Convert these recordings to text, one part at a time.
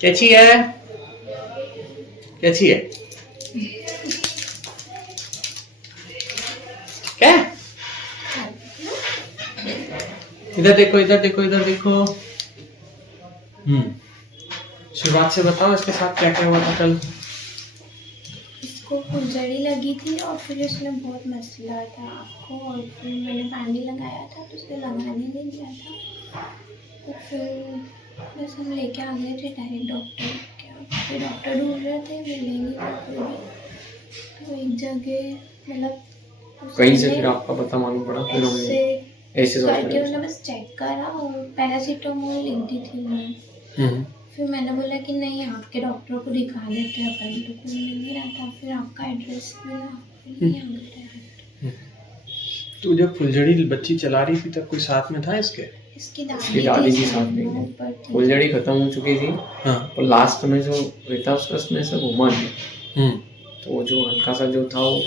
कैची है, कैची है, क्या? इधर देखो, इधर देखो, इधर देखो। शुरुआत से बताओ, इसके साथ क्या क्या हुआ था कल? इसको फुलझड़ी लगी थी और फिर उसने बहुत मसला था आपको, और फिर मैंने पानी लगाया था तो उसने लगाने नहीं दिया था। तो फिर बस हम लेके आ गए थे डायरेक्ट डॉक्टर के, फिर डॉक्टर ढूंढ रहे थे, मिले नहीं था कोई भी। तो एक जगह मतलब कहीं से फिर आपका पता मालूम पड़ा, फिर हमने ऐसे करके उन्होंने बस चेक करा और पैरासीटामोल लिख दी थी उन्होंने। फिर मैंने बोला कि नहीं, आपके डॉक्टर को दिखा देते हैं अपन, तो कोई मिल नहीं रहा था। फिर आपका एड्रेस मिला, फिर नहीं आ गए डायरेक्ट। तो जब फुलझड़ी बच्ची चला रही थी तब कोई साथ में था इसके? इसकी दादी थी साथ में। फुलझड़ी खत्म हो चुकी थी। हाँ। और लास्ट में जो रहता उसमें से घुमा नहीं। तो जो हल्का सा जो था वो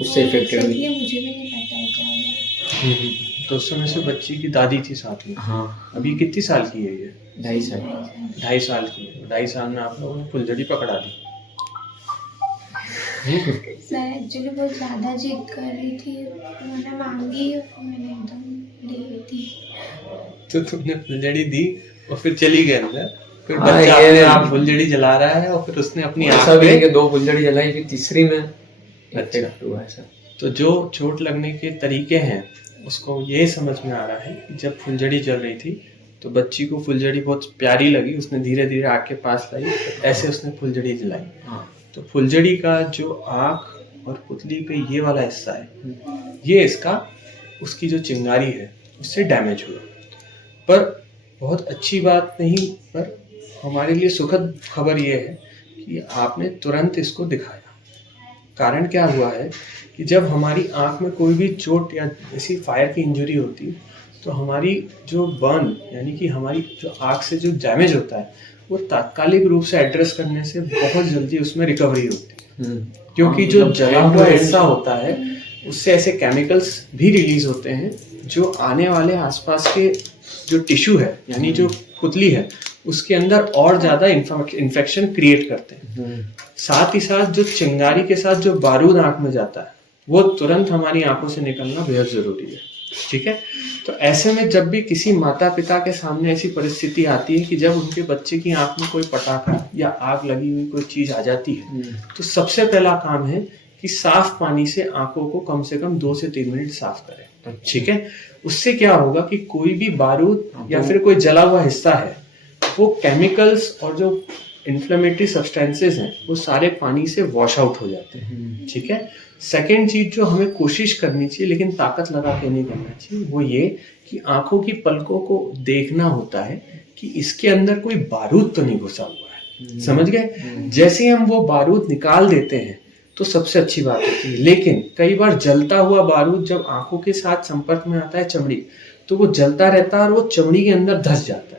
उससे इफेक्टेड हुई। मुझे भी नहीं पता है क्या हुआ। तो उस समय से बच्ची की दादी थी साथ में। हाँ। अभी कितनी साल की है ये? 2.5 साल। 2.5 साल की है। 2.5 साल में आप लोगों ने फुलझड़ी पकड़ा दी। मैं एक्चुअली बहुत ज़्यादा जिद कर रही थी, मैंने मांगी और मैंने एकदम दे दी। तो तुमने फुलझड़ी दी और फिर चली गई अंदर, फिर हाँ, बच्चा ये अपने आप फुलझड़ी जला रहा है और फिर उसने अपनी आँख सब पे 2 फुलझड़ी जलाई, फिर तीसरी में अच्छा हुआ ऐसा। तो जो चोट लगने के तरीके हैं उसको ये समझ में आ रहा है कि जब फुलझड़ी जल रही थी तो बच्ची को फुलझड़ी बहुत प्यारी लगी, उसने धीरे धीरे आग के पास लाई, ऐसे उसने फुलझड़ी जलाई। हाँ। तो फुलझड़ी का जो आँख और पुतली पे ये वाला हिस्सा है, ये इसका उसकी जो चिंगारी है उससे डैमेज हुआ। पर बहुत अच्छी बात नहीं, पर हमारे लिए सुखद खबर ये है कि आपने तुरंत इसको दिखाया। कारण क्या हुआ है कि जब हमारी आँख में कोई भी चोट या ऐसी फायर की इंजरी होती तो हमारी जो बर्न यानी कि हमारी जो आँख से जो डैमेज होता है वो तात्कालिक रूप से एड्रेस करने से बहुत जल्दी उसमें रिकवरी होती है। क्योंकि जो जला हुआ हिस्सा होता है उससे ऐसे केमिकल्स भी रिलीज होते हैं जो आने वाले आसपास के जो टिश्यू है यानी जो पुतली है उसके अंदर और ज़्यादा इन्फेक्शन क्रिएट करते हैं। साथ ही साथ जो चिंगारी के साथ जो बारूद आँख में जाता है वो तुरंत हमारी आंखों से निकलना बेहद ज़रूरी है। ठीक है, तो ऐसे में जब भी किसी माता पिता के सामने ऐसी परिस्थिति आती है कि जब उनके बच्चे की आंख में कोई पटाखा या आग लगी हुई कोई चीज़ आ जाती है तो सबसे पहला काम है कि साफ पानी से आंखों को कम से कम 2 से 3 मिनट साफ करें। ठीक है, उससे क्या होगा कि कोई भी बारूद या फिर कोई जला हुआ हिस्सा है वो केमिकल्स और जो इन्फ्लेमेटरी सब्सटेंसेस हैं वो सारे पानी से वॉश आउट हो जाते हैं। ठीक है, सेकेंड चीज जो हमें कोशिश करनी चाहिए लेकिन ताकत लगा के नहीं करना चाहिए वो ये कि आंखों की पलकों को देखना होता है कि इसके अंदर कोई बारूद तो नहीं घुसा हुआ है। समझ गए? जैसे ही हम वो बारूद निकाल देते हैं तो सबसे अच्छी बात होती है, लेकिन कई बार जलता हुआ बारूद जब आंखों के साथ संपर्क में आता है चमड़ी तो वो जलता रहता है और वो चमड़ी के अंदर धंस जाता है।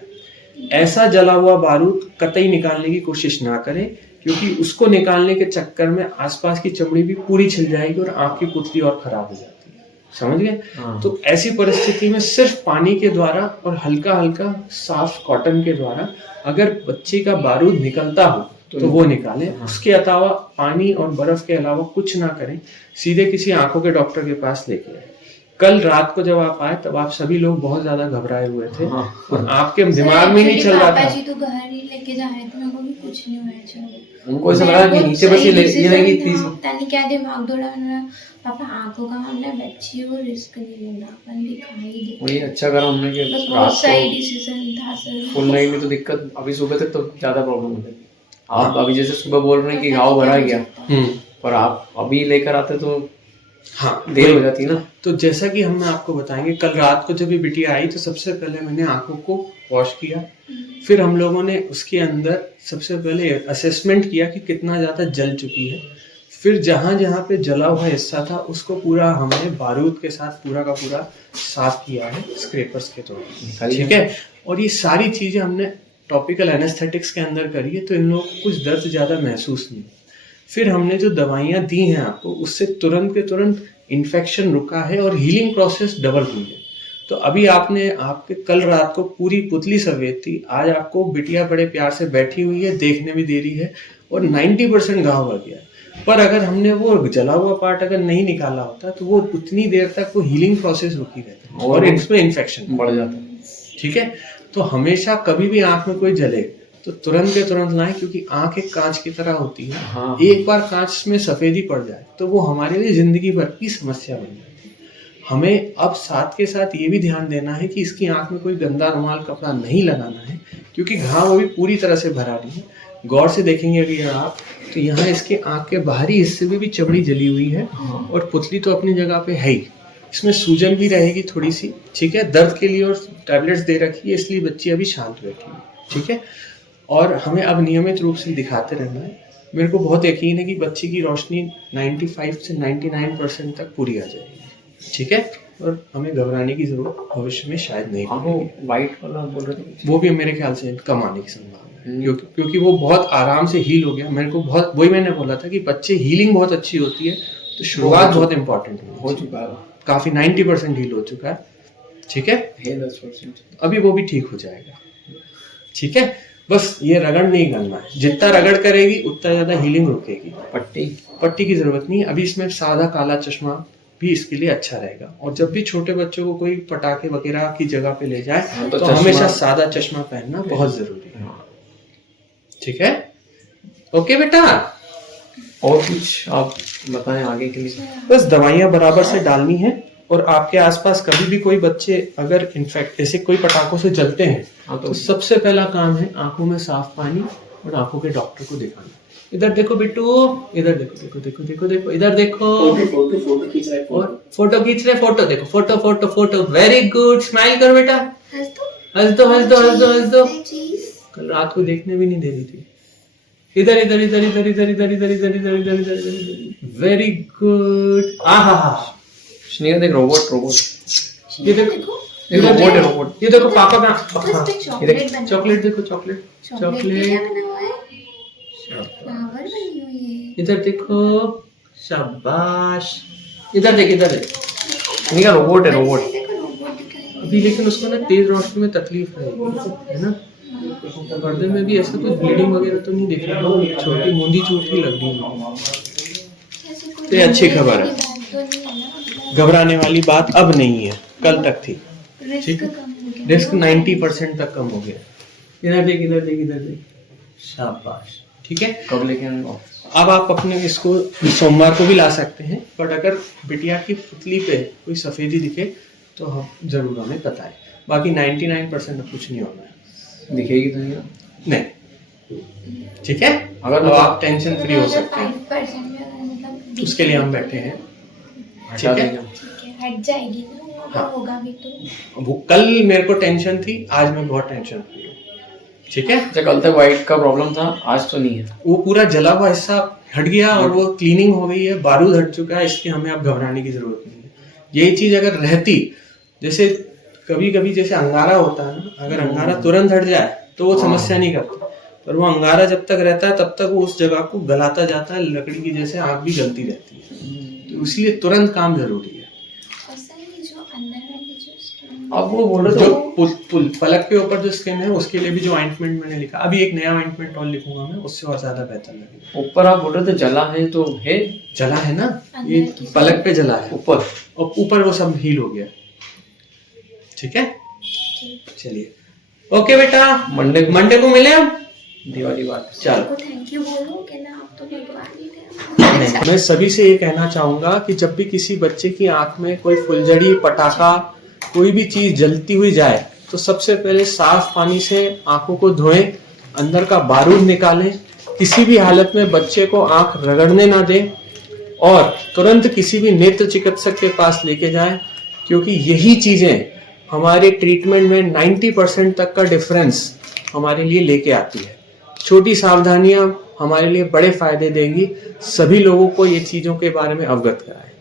ऐसा जला हुआ बारूद कतई निकालने की कोशिश ना करें क्योंकि उसको निकालने के चक्कर में आसपास की चमड़ी भी पूरी छिल जाएगी और आंख की पुतली और खराब हो जाती है। समझ गए? तो ऐसी परिस्थिति में सिर्फ पानी के द्वारा और हल्का हल्का साफ कॉटन के द्वारा अगर बच्चे का बारूद निकलता हो तो वो निकालें। उसके अलावा पानी और बर्फ के अलावा कुछ ना करें, सीधे किसी आंखों के डॉक्टर के पास लेके आए। कल रात को जब आप आए तब आप सभी लोग बहुत ज्यादा घबराए हुए थे और आपके दिमाग में नहीं चल रहा था। पापा जी तो घर ही लेके जा रहे थे, मेरे को भी कुछ नहीं हुआ। उनको ऐसा लगा कि नीचे बस ये लगी थी, पता नहीं क्या दिमाग दौड़ा मेरा। पापा आंखों का मामला, बच्ची को रिस्क नहीं लेना, अपन दिखाई दे। वही अच्छा करा हमने कि बहुत सही डिसीजन था सर। फुल नाइट में तो दिक्कत, अभी सुबह तक तो ज्यादा प्रॉब्लम होती। आप अभी जैसे सुबह बोल रहे हैं कि घाव भरा गया, पर आप अभी लेकर आते तो देर हो जाती ना। तो जैसा कि हम आपको बताएंगे, कल रात को जब ये बिटिया आई तो सबसे पहले मैंने आंखों को वॉश किया, फिर हम लोगों ने उसके अंदर सबसे पहले असेसमेंट किया कि कितना ज़्यादा जल चुकी है। फिर जहाँ जहाँ पे जला हुआ हिस्सा था उसको पूरा हमने बारूद के साथ पूरा का पूरा साफ किया है स्क्रैपर्स के द्वारा। ठीक है, और ये सारी चीज़ें हमने टॉपिकल एनेस्थेटिक्स के अंदर करी है तो इन लोगों को कुछ दर्द ज़्यादा महसूस नहीं। फिर हमने जो दवाइयाँ दी हैं आपको उससे तुरंत के तुरंत इन्फेक्शन रुका है और हीलिंग प्रोसेस डबल हुई है। तो अभी आपने आपके कल रात को पूरी पुतली सफेद थी, आज आपको बिटिया बड़े प्यार से बैठी हुई है, देखने भी दे रही है और 90% घाव आ गया है। पर अगर हमने वो जला हुआ पार्ट अगर नहीं निकाला होता तो वो उतनी देर तक वो हीलिंग प्रोसेस रुकी रहती है और इसमें इन्फेक्शन बढ़ जाता है। ठीक है, तो हमेशा कभी भी आंख में कोई जले तो तुरंत के तुरंत लाएं, क्योंकि आंख एक कांच की तरह होती है। हाँ। एक बार कांच में सफेदी पड़ जाए तो वो हमारे लिए जिंदगी भर की समस्या बन जाती है। हमें अब साथ के साथ ये भी ध्यान देना है कि इसकी आंख में कोई गंदा रुमाल कपड़ा नहीं लगाना है, क्योंकि घाव अभी पूरी तरह से भरा नहीं है। गौर से देखेंगे अगर आप तो यहाँ इसके आंख के बाहरी हिस्से में भी चमड़ी जली हुई है और पुतली तो अपनी जगह पे है ही। इसमें सूजन भी रहेगी थोड़ी सी, ठीक है, दर्द के लिए और टैबलेट्स दे रखी है, इसलिए बच्ची अभी शांत बैठी है, ठीक है। और हमें अब नियमित रूप से दिखाते रहना है। मेरे को बहुत यकीन है कि बच्ची की रोशनी 95 से 99% तक पूरी आ जाएगी, ठीक है। और हमें घबराने की जरूरत भविष्य में शायद नहीं वो वाइट वाला बोल रहे थे, वो भी मेरे ख्याल से कम आने की संभावना है, क्योंकि वो बहुत आराम से हील हो गया। मेरे को बहुत वही मैंने बोला था कि बच्चे हीलिंग बहुत अच्छी होती है, तो शुरुआत बहुत इंपॉर्टेंट हो चुका है, काफी 90% हील हो चुका है, ठीक है। 10% अभी वो भी ठीक हो जाएगा, ठीक है। बस ये रगड़ नहीं करना है, जितना रगड़ करेगी उतना ज्यादा हीलिंग रुकेगी। पट्टी की जरूरत नहीं, अभी इसमें सादा काला चश्मा भी इसके लिए अच्छा रहेगा। और जब भी छोटे बच्चों को कोई पटाखे वगैरह की जगह पे ले जाए तो हमेशा सादा चश्मा पहनना बहुत जरूरी है, ठीक है। ओके बेटा, और कुछ आप बताएं आगे के लिए? बस दवाइयाँ बराबर से डालनी है। और आपके आसपास कभी भी कोई बच्चे अगर इन्फेक्ट ऐसे कोई पटाखों से जलते हैं तो सबसे पहला काम है आंखों में साफ पानी और आंखों के डॉक्टर को दिखाना। इधर देखो बिट्टू, इधर देखो, देखो देखो देखो देखो, इधर देखो, फोटो खींच रहे, और फोटो खींच रहे, फोटो देखो, photo photo photo, very good, smile करो बेटा, हंस दो हंस दो हंस दो हंस दो। कल रात को देखने भी नहीं दे रही थी। इधर इधर इधर इधर इधर इधर इधर इधर इधर इधर इधर इधर, वेरी गुड। आहा, स्नेहा देख, रोबोट ये देखो, रोबोट है, रोबोट। ये देखो पापा का चॉकलेट देखो, चॉकलेट इधर देखो, शाबाश, इधर देख, इधर देख, स्नेहा रोबोट है, रोबोट। अभी लेकिन उसको ना तेज रोशनी में तकलीफ है ना, पर्दे में भी ऐसा कुछ ब्लीडिंग वगैरह तो नहीं दिख रहा, छोटी मूंदी चूटी लग रही है। ये अच्छी खबर है, घबराने वाली बात अब नहीं है, कल तक थी, ठीक है। रिस्क 90% तक कम हो गया। इधर देख, इधर देख, इधर देख, शाबाश, ठीक है। कब लेके आएंगे? अब आप अपने इसको सोमवार को भी ला सकते हैं, बट अगर बिटिया की पुतली पे कोई सफेदी दिखे तो हम जरूर हमें बताएं। बाकी 99% कुछ नहीं होना है, दिखेगी तो नहीं, ठीक है। अगर तो आप टेंशन फ्री हो सकते हैं, उसके लिए हम बैठे हैं, ठीक है। हट जाएगी ना, हाँ। होगा भी तो। वो कल मेरे को टेंशन थी, आज मैं बहुत टेंशन फ्री हूँ, ठीक है। अच्छा, कल तक वाइट का प्रॉब्लम था, आज तो नहीं है। वो पूरा जला हुआ हिस्सा हट गया और वो क्लीनिंग हो गई है, बारूद हट चुका है, इसलिए हमें अब घबराने की जरूरत नहीं है। यही चीज अगर रहती, जैसे कभी कभी जैसे अंगारा होता है ना, अगर अंगारा तुरंत हट जाए तो वो समस्या नहीं करता, पर वो अंगारा जब तक रहता है तब तक वो उस जगह को गलाता जाता है, लकड़ी की जैसे आग भी गलती रहती है, तो इसलिए तुरंत काम जरूरी है। अब वो बोल रहे जो पलक के ऊपर जो स्किन है उसके लिए भी जो ऑइंटमेंट मैंने लिखा, अभी एक नया ऑइंटमेंट और लिखूंगा मैं, उससे और ज्यादा बेहतर लगेगा। ऊपर आप बोल रहे थे जला है, तो है जला है ना, ये पलक पे जला है ऊपर, और ऊपर वो सब हील हो गया, ठीक है। चलिए, ओके बेटा, मंडे को मिले हम, दिवाली बात। चलो, थैंक यू बोलो कि ना, आप तो भगवान ही थे। मैं सभी से ये कहना चाहूंगा कि जब भी किसी बच्चे की आंख में कोई फुलझड़ी, पटाखा, कोई भी चीज जलती हुई जाए तो सबसे पहले साफ पानी से आंखों को धोएं, अंदर का बारूद निकालें, किसी भी हालत में बच्चे को आंख रगड़ने ना दें और तुरंत किसी भी नेत्र चिकित्सक के पास लेके जाएं, क्योंकि यही चीजें हमारे ट्रीटमेंट में 90% तक का डिफरेंस हमारे लिए लेके आती है। छोटी सावधानियां हमारे लिए बड़े फायदे देंगी। सभी लोगों को ये चीजों के बारे में अवगत कराएं।